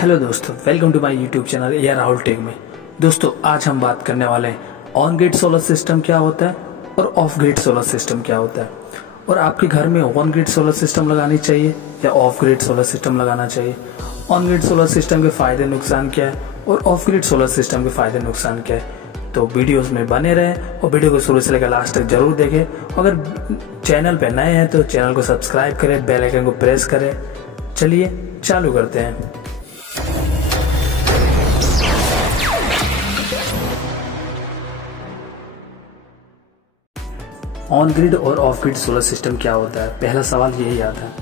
Hello दोस्तों, welcome to my YouTube channel A Rahul tech में। दोस्तों, आज हम बात करने वाले हैं ऑन ग्रिड सोलर सिस्टम क्या होता है और ऑफ ग्रिड सोलर सिस्टम क्या होता है, और आपके घर में ऑन ग्रिड सोलर सिस्टम लगानी चाहिए या ऑफ ग्रिड सोलर सिस्टम लगाना चाहिए। ऑन ग्रिड सोलर सिस्टम के फायदे नुकसान क्या है और ऑफ ग्रिड सोलर सिस्टम के फायदे नुकसान क्या है। तो वीडियोस में बने रहें और वीडियो को शुरू से लेकर लास्ट तक जरूर देखें। अगर चैनल पे नए हैं तो चैनल को सब्सक्राइब करें, बेल आइकन को प्रेस करें। चलिए चालू करते हैं। ऑन ग्रिड और ऑफ ग्रिड सोलर सिस्टम क्या होता है, पहला सवाल यही आता है।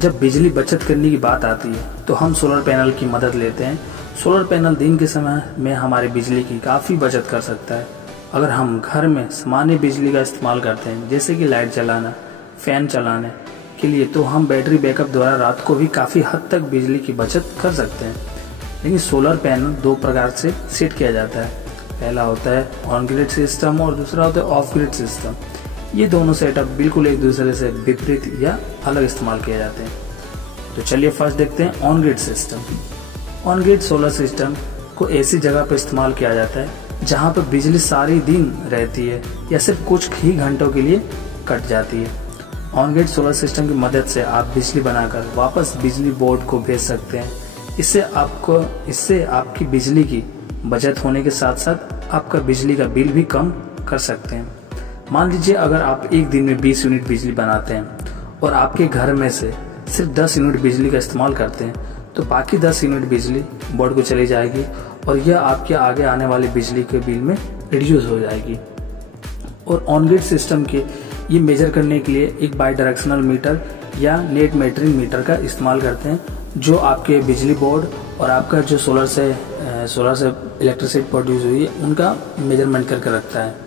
जब बिजली बचत करने की बात आती है तो हम सोलर पैनल की मदद लेते हैं। सोलर पैनल दिन के समय में हमारी बिजली की काफ़ी बचत कर सकता है। अगर हम घर में सामान्य बिजली का इस्तेमाल करते हैं, जैसे कि लाइट जलाना, फैन चलाने के लिए, तो हम बैटरी बैकअप द्वारा रात को भी काफ़ी हद तक बिजली की बचत कर सकते हैं। लेकिन सोलर पैनल दो प्रकार से सेट किया जाता है। पहला होता है ऑन ग्रिड सिस्टम और दूसरा होता है ऑफ ग्रिड सिस्टम। ये दोनों सेटअप बिल्कुल एक दूसरे से विपरीत या अलग इस्तेमाल किए जाते हैं। तो चलिए फर्स्ट देखते हैं on grid system. On grid solar system को ऐसी जगह पर इस्तेमाल किया जाता है जहां पर बिजली सारी दिन रहती है या सिर्फ कुछ ही घंटों के लिए कट जाती है। ऑन ग्रिड सोलर सिस्टम की मदद से आप बिजली बनाकर वापस बिजली बोर्ड को भेज सकते हैं। इससे आपकी बिजली की बचत होने के साथ साथ आपका बिजली का बिल भी कम कर सकते हैं। मान लीजिए अगर आप एक दिन में 20 यूनिट बिजली बनाते हैं और आपके घर में से सिर्फ 10 यूनिट बिजली का इस्तेमाल करते हैं, तो बाकी 10 यूनिट बिजली बोर्ड को चली जाएगी और यह आपके आगे आने वाले बिजली के बिल में रिड्यूस हो जाएगी। और ऑन ग्रिड सिस्टम के ये मेजर करने के लिए एक बाई डायरेक्शनल मीटर या नेट मीटरिंग मीटर का इस्तेमाल करते हैं, जो आपके बिजली बोर्ड और आपका जो सोलर से इलेक्ट्रिसिटी प्रोड्यूस हुई है उनका मेजरमेंट करके रखता है।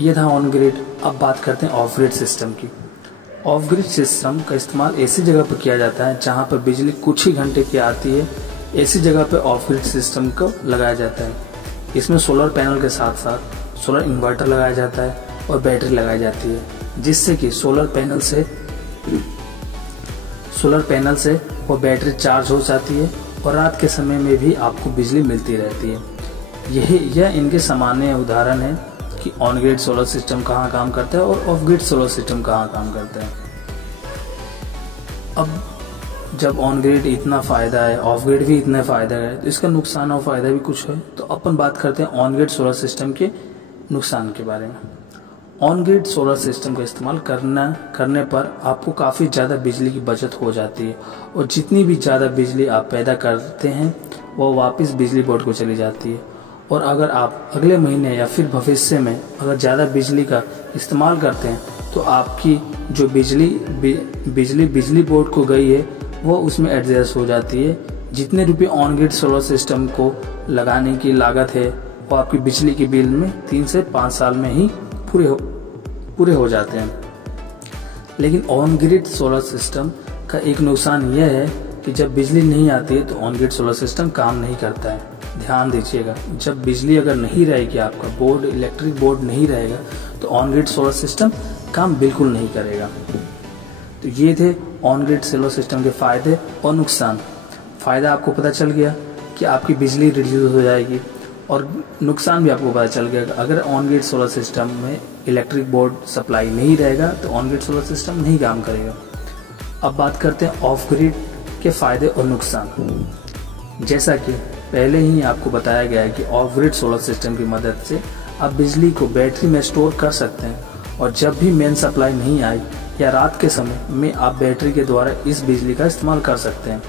ये था ऑन ग्रिड। अब बात करते हैं ऑफ ग्रिड सिस्टम की। ऑफ ग्रिड सिस्टम का इस्तेमाल ऐसी जगह पर किया जाता है जहां पर बिजली कुछ ही घंटे की आती है। ऐसी जगह पर ऑफ ग्रिड सिस्टम को लगाया जाता है। इसमें सोलर पैनल के साथ साथ सोलर इन्वर्टर लगाया जाता है और बैटरी लगाई जाती है, जिससे कि सोलर पैनल से वो बैटरी चार्ज हो जाती है और रात के समय में भी आपको बिजली मिलती रहती है। यह इनके सामान्य उदाहरण है कि ऑन ग्रिड सोलर सिस्टम कहाँ काम करता है और ऑफ ग्रिड सोलर सिस्टम कहाँ काम करता है। अब जब ऑन ग्रिड इतना फायदा है, ऑफ ग्रिड भी इतना फायदा है, तो इसका नुकसान और फायदा भी कुछ है। तो अपन बात करते हैं ऑन ग्रिड सोलर सिस्टम के नुकसान के बारे में। ऑन ग्रिड सोलर सिस्टम का इस्तेमाल करने पर आपको काफ़ी ज़्यादा बिजली की बचत हो जाती है और जितनी भी ज़्यादा बिजली आप पैदा करते हैं वो वापस बिजली बोर्ड को चली जाती है। और अगर आप अगले महीने या फिर भविष्य में अगर ज़्यादा बिजली का इस्तेमाल करते हैं तो आपकी जो बिजली बोर्ड को गई है वो उसमें एडजस्ट हो जाती है। जितने रुपये ऑन ग्रिड सोलर सिस्टम को लगाने की लागत है वो आपकी बिजली के बिल में 3 से 5 साल में ही पूरे हो जाते हैं। लेकिन ऑन ग्रिड सोलर सिस्टम का एक नुकसान यह है कि जब बिजली नहीं आती है तो ऑन ग्रिड सोलर सिस्टम काम नहीं करता है। ध्यान दीजिएगा, जब बिजली अगर नहीं रहेगी, आपका बोर्ड इलेक्ट्रिक बोर्ड नहीं रहेगा, तो ऑन ग्रिड सोलर सिस्टम काम बिल्कुल नहीं करेगा। तो ये थे ऑन ग्रिड सोलर सिस्टम के फायदे और नुकसान। फायदा आपको पता चल गया कि आपकी बिजली रिड्यूस हो जाएगी, और नुकसान भी आपको पता चल गया अगर ऑन ग्रिड सोलर सिस्टम में इलेक्ट्रिक बोर्ड सप्लाई नहीं रहेगा तो ऑन ग्रिड सोलर सिस्टम नहीं काम करेगा। अब बात करते हैं ऑफ ग्रिड के फायदे और नुकसान। जैसा कि पहले ही आपको बताया गया है कि ऑफ ग्रिड सोलर सिस्टम की मदद से आप बिजली को बैटरी में स्टोर कर सकते हैं, और जब भी मेन सप्लाई नहीं आई या रात के समय में आप बैटरी के द्वारा इस बिजली का इस्तेमाल कर सकते हैं।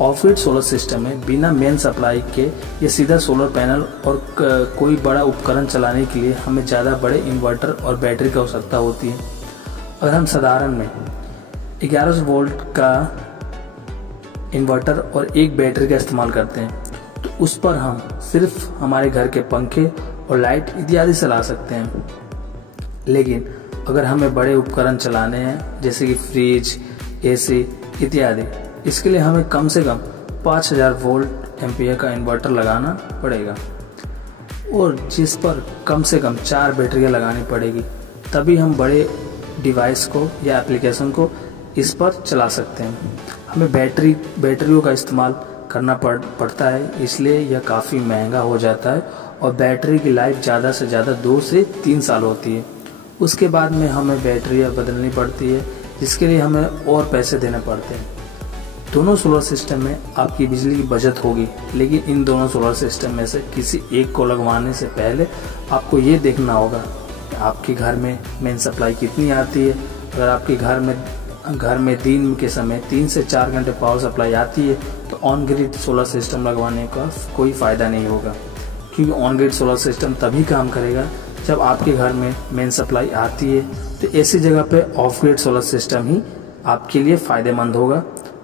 ऑफ ग्रिड सोलर सिस्टम में बिना मेन सप्लाई के ये सीधा सोलर पैनल और कोई बड़ा उपकरण चलाने के लिए हमें ज़्यादा बड़े इन्वर्टर और बैटरी की आवश्यकता होती है। अगर हम साधारण में 1100 वोल्ट का इन्वर्टर और एक बैटरी का इस्तेमाल करते हैं तो उस पर हम सिर्फ हमारे घर के पंखे और लाइट इत्यादि चला सकते हैं। लेकिन अगर हमें बड़े उपकरण चलाने हैं जैसे कि फ्रिज, एसी इत्यादि, इसके लिए हमें कम से कम 5000 वोल्ट एम्पियर का इन्वर्टर लगाना पड़ेगा, और जिस पर कम से कम 4 बैटरियाँ लगानी पड़ेगी। तभी हम बड़े डिवाइस को या एप्लीकेशन को इस पर चला सकते हैं। हमें बैटरियों का इस्तेमाल करना पड़ता है, इसलिए यह काफ़ी महंगा हो जाता है और बैटरी की लाइफ ज़्यादा से ज़्यादा 2 से 3 साल होती है। उसके बाद में हमें बैटरी बदलनी पड़ती है, जिसके लिए हमें और पैसे देने पड़ते हैं। दोनों सोलर सिस्टम में आपकी बिजली की बचत होगी, लेकिन इन दोनों सोलर सिस्टम में से किसी एक को लगवाने से पहले आपको ये देखना होगा कि आपके घर में मेन सप्लाई कितनी आती है। अगर आपके घर में दिन के समय 3 से 4 घंटे पावर सप्लाई आती है तो ऑन ग्रिड सोलर सिस्टम लगवाने का कोई फ़ायदा नहीं होगा, क्योंकि ऑन ग्रिड सोलर सिस्टम तभी काम करेगा जब आपके घर में मेन सप्लाई आती है। तो ऐसी जगह पे ऑफ ग्रिड सोलर सिस्टम ही आपके लिए फ़ायदेमंद होगा।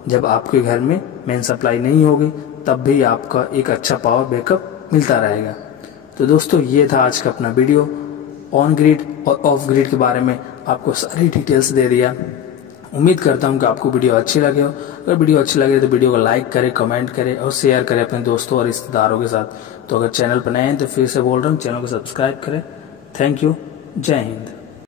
जब आपके घर में मेन सप्लाई नहीं होगी तब भी आपका एक अच्छा पावर बैकअप मिलता रहेगा। तो दोस्तों, ये था आज का अपना वीडियो। ऑन ग्रिड और ऑफ ग्रिड के बारे में आपको सारी डिटेल्स दे दिया। उम्मीद करता हूँ कि आपको वीडियो अच्छी लगे हो। अगर वीडियो अच्छी लगे तो वीडियो को लाइक करें, कमेंट करें और शेयर करें अपने दोस्तों और रिश्तेदारों के साथ। तो अगर चैनल पर नए हैं तो फिर से बोल रहा हूँ, चैनल को सब्सक्राइब करें। Thank you. जय हिंद।